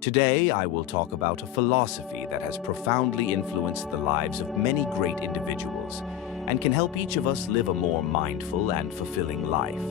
Today, I will talk about a philosophy that has profoundly influenced the lives of many great individuals and can help each of us live a more mindful and fulfilling life.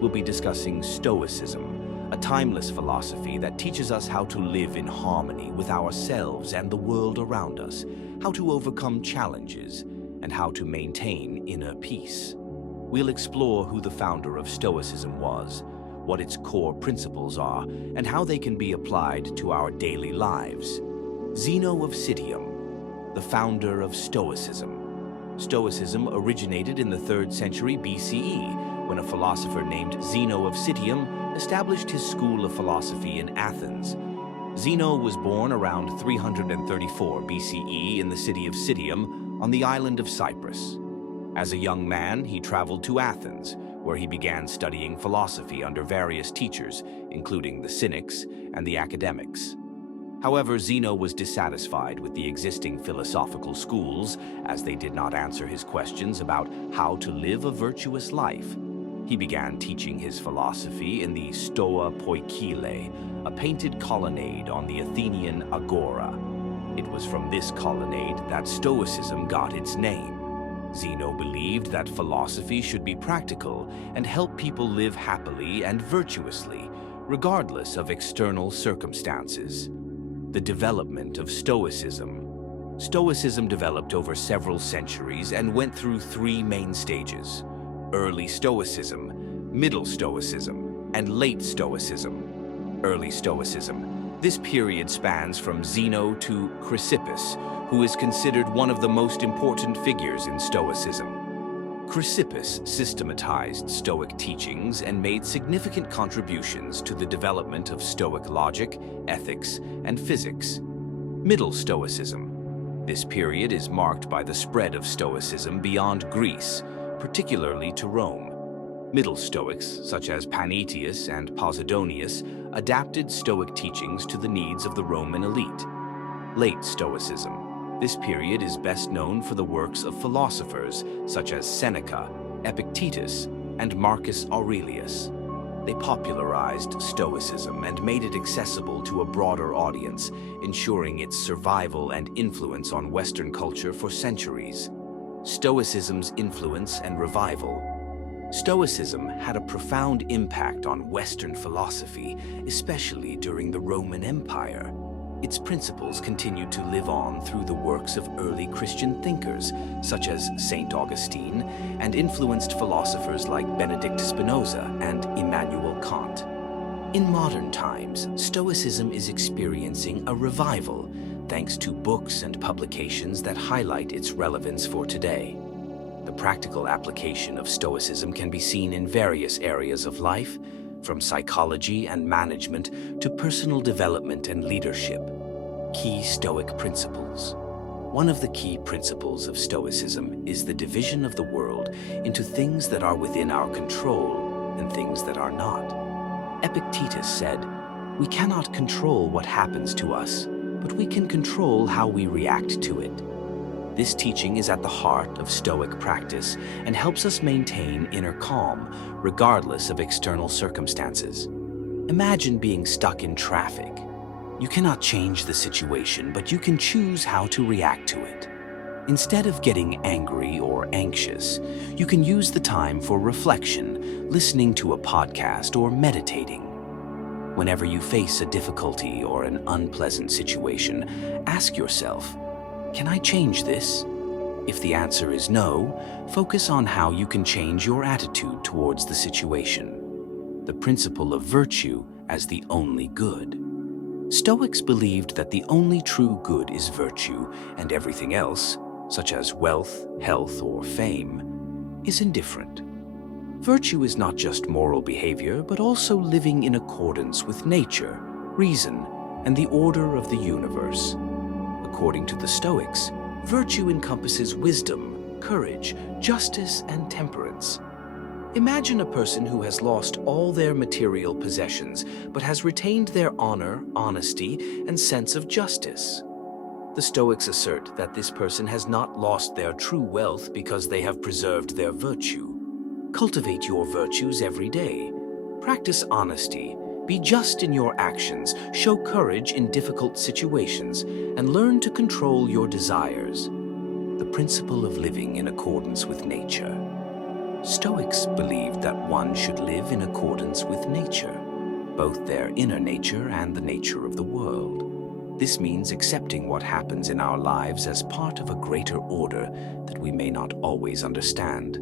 We'll be discussing Stoicism, a timeless philosophy that teaches us how to live in harmony with ourselves and the world around us, how to overcome challenges, and how to maintain inner peace. We'll explore who the founder of Stoicism was, what its core principles are, and how they can be applied to our daily lives. Zeno of Citium, the founder of Stoicism. Stoicism originated in the 3rd century BCE, when a philosopher named Zeno of Citium established his school of philosophy in Athens. Zeno was born around 334 BCE in the city of Citium on the island of Cyprus. As a young man, he traveled to Athens, where he began studying philosophy under various teachers, including the Cynics and the Academics. However, Zeno was dissatisfied with the existing philosophical schools, as they did not answer his questions about how to live a virtuous life. He began teaching his philosophy in the Stoa Poikile, a painted colonnade on the Athenian Agora. It was from this colonnade that Stoicism got its name. Zeno believed that philosophy should be practical and help people live happily and virtuously, regardless of external circumstances. The development of Stoicism. Stoicism developed over several centuries and went through 3 main stages: early Stoicism, middle Stoicism, and late Stoicism. Early Stoicism. This period spans from Zeno to Chrysippus, who is considered one of the most important figures in Stoicism. Chrysippus systematized Stoic teachings and made significant contributions to the development of Stoic logic, ethics, and physics. Middle Stoicism. This period is marked by the spread of Stoicism beyond Greece, particularly to Rome. Middle Stoics, such as Panaetius and Posidonius, adapted Stoic teachings to the needs of the Roman elite. Late Stoicism. This period is best known for the works of philosophers such as Seneca, Epictetus, and Marcus Aurelius. They popularized Stoicism and made it accessible to a broader audience, ensuring its survival and influence on Western culture for centuries. Stoicism's influence and revival. Stoicism had a profound impact on Western philosophy, especially during the Roman Empire. Its principles continued to live on through the works of early Christian thinkers, such as St. Augustine, and influenced philosophers like Benedict Spinoza and Immanuel Kant. In modern times, Stoicism is experiencing a revival, thanks to books and publications that highlight its relevance for today. The practical application of Stoicism can be seen in various areas of life, from psychology and management to personal development and leadership. Key Stoic principles. One of the key principles of Stoicism is the division of the world into things that are within our control and things that are not. Epictetus said, "We cannot control what happens to us, but we can control how we react to it." This teaching is at the heart of Stoic practice and helps us maintain inner calm, regardless of external circumstances. Imagine being stuck in traffic. You cannot change the situation, but you can choose how to react to it. Instead of getting angry or anxious, you can use the time for reflection, listening to a podcast, or meditating. Whenever you face a difficulty or an unpleasant situation, ask yourself, "Can I change this?" If the answer is no, focus on how you can change your attitude towards the situation. The principle of virtue as the only good. Stoics believed that the only true good is virtue, and everything else, such as wealth, health, or fame, is indifferent. Virtue is not just moral behavior, but also living in accordance with nature, reason, and the order of the universe. According to the Stoics, virtue encompasses wisdom, courage, justice, and temperance. Imagine a person who has lost all their material possessions, but has retained their honor, honesty, and sense of justice. The Stoics assert that this person has not lost their true wealth because they have preserved their virtue. Cultivate your virtues every day. Practice honesty, Be just in your actions, show courage in difficult situations, and learn to control your desires. The principle of living in accordance with nature. Stoics believed that one should live in accordance with nature, both their inner nature and the nature of the world. This means accepting what happens in our lives as part of a greater order that we may not always understand.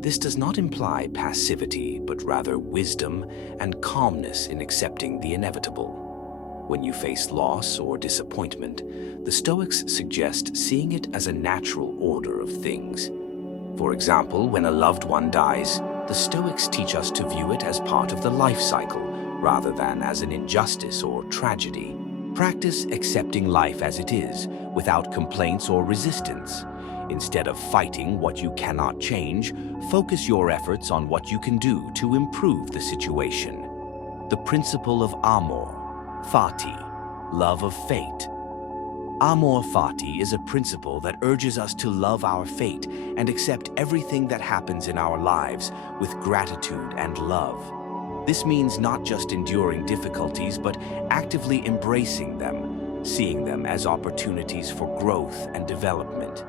This does not imply passivity, but rather wisdom and calmness in accepting the inevitable. When you face loss or disappointment, the Stoics suggest seeing it as a natural order of things. For example, when a loved one dies, the Stoics teach us to view it as part of the life cycle, rather than as an injustice or tragedy. Practice accepting life as it is, without complaints or resistance. Instead of fighting what you cannot change, focus your efforts on what you can do to improve the situation. The principle of amor fati, love of fate. Amor fati is a principle that urges us to love our fate and accept everything that happens in our lives with gratitude and love. This means not just enduring difficulties, but actively embracing them, seeing them as opportunities for growth and development.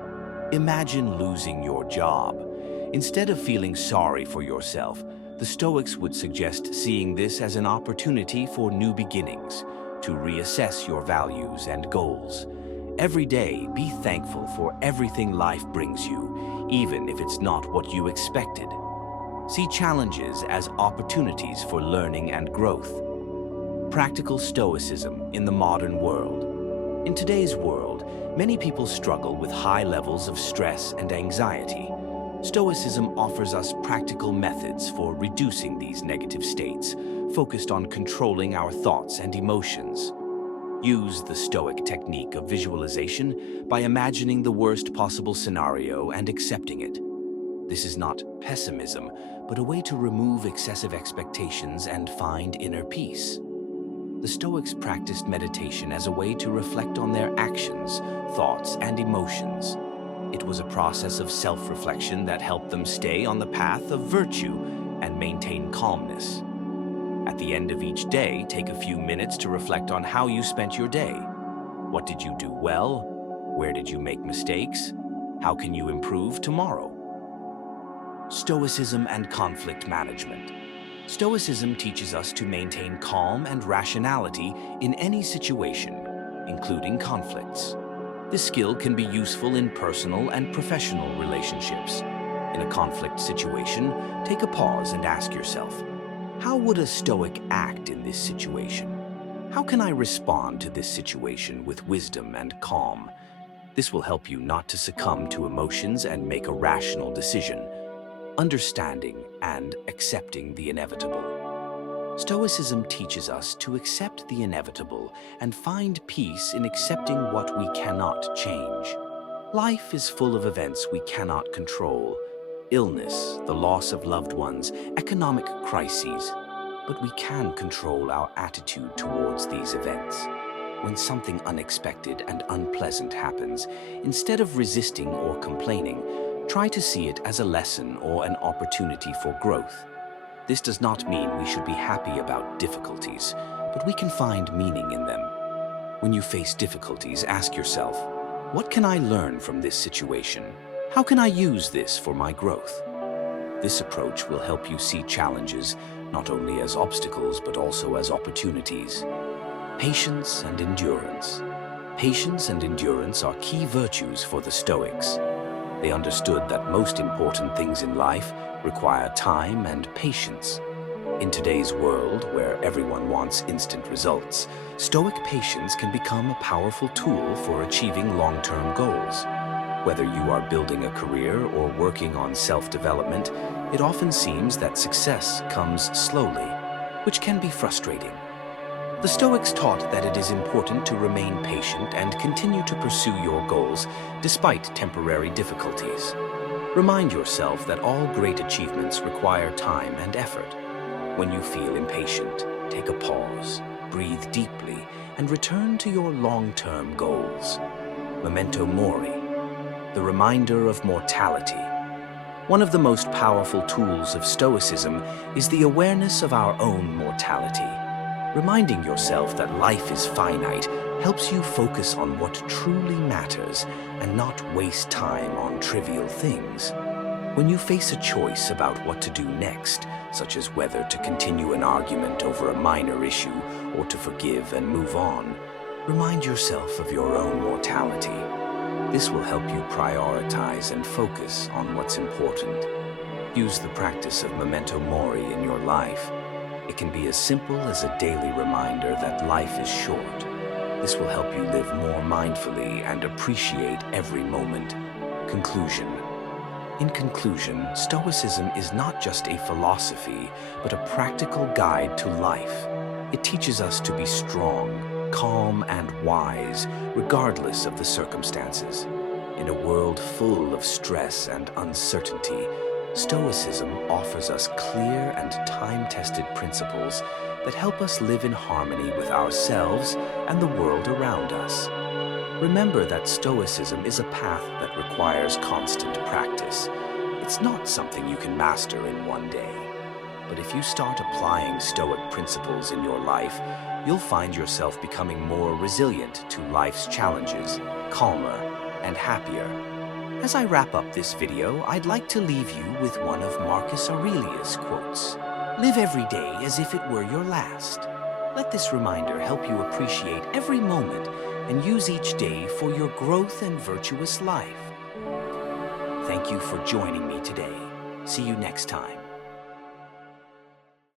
Imagine losing your job. Instead of feeling sorry for yourself, the Stoics would suggest seeing this as an opportunity for new beginnings, to reassess your values and goals. Every day, be thankful for everything life brings you, even if it's not what you expected. See challenges as opportunities for learning and growth. Practical Stoicism in the modern world. In today's world, many people struggle with high levels of stress and anxiety. Stoicism offers us practical methods for reducing these negative states, focused on controlling our thoughts and emotions. Use the Stoic technique of visualization by imagining the worst possible scenario and accepting it. This is not pessimism, but a way to remove excessive expectations and find inner peace. The Stoics practiced meditation as a way to reflect on their actions, thoughts, and emotions. It was a process of self-reflection that helped them stay on the path of virtue and maintain calmness. At the end of each day, take a few minutes to reflect on how you spent your day. What did you do well? Where did you make mistakes? How can you improve tomorrow? Stoicism and conflict management. Stoicism teaches us to maintain calm and rationality in any situation, including conflicts. This skill can be useful in personal and professional relationships. In a conflict situation, take a pause and ask yourself, how would a Stoic act in this situation? How can I respond to this situation with wisdom and calm? This will help you not to succumb to emotions and make a rational decision. Understanding and accepting the inevitable. Stoicism teaches us to accept the inevitable and find peace in accepting what we cannot change. Life is full of events we cannot control. Illness, the loss of loved ones, economic crises. But we can control our attitude towards these events. When something unexpected and unpleasant happens, instead of resisting or complaining, try to see it as a lesson or an opportunity for growth. This does not mean we should be happy about difficulties, but we can find meaning in them. When you face difficulties, ask yourself, what can I learn from this situation? How can I use this for my growth? This approach will help you see challenges not only as obstacles but also as opportunities. Patience and endurance. Patience and endurance are key virtues for the Stoics. They understood that most important things in life require time and patience. In today's world, where everyone wants instant results, Stoic patience can become a powerful tool for achieving long-term goals. Whether you are building a career or working on self-development, it often seems that success comes slowly, which can be frustrating. The Stoics taught that it is important to remain patient and continue to pursue your goals despite temporary difficulties. Remind yourself that all great achievements require time and effort. When you feel impatient, take a pause, breathe deeply, and return to your long-term goals. Memento mori, the reminder of mortality. One of the most powerful tools of Stoicism is the awareness of our own mortality. Reminding yourself that life is finite helps you focus on what truly matters and not waste time on trivial things. When you face a choice about what to do next, such as whether to continue an argument over a minor issue or to forgive and move on, remind yourself of your own mortality. This will help you prioritize and focus on what's important. Use the practice of memento mori in your life. It can be as simple as a daily reminder that life is short. This will help you live more mindfully and appreciate every moment. Conclusion. In conclusion, Stoicism is not just a philosophy, but a practical guide to life. It teaches us to be strong, calm, and wise, regardless of the circumstances. In a world full of stress and uncertainty, Stoicism offers us clear and time-tested principles that help us live in harmony with ourselves and the world around us. Remember that Stoicism is a path that requires constant practice. It's not something you can master in one day. But if you start applying Stoic principles in your life, you'll find yourself becoming more resilient to life's challenges, calmer, and happier. As I wrap up this video, I'd like to leave you with one of Marcus Aurelius' quotes. Live every day as if it were your last. Let this reminder help you appreciate every moment and use each day for your growth and virtuous life. Thank you for joining me today. See you next time.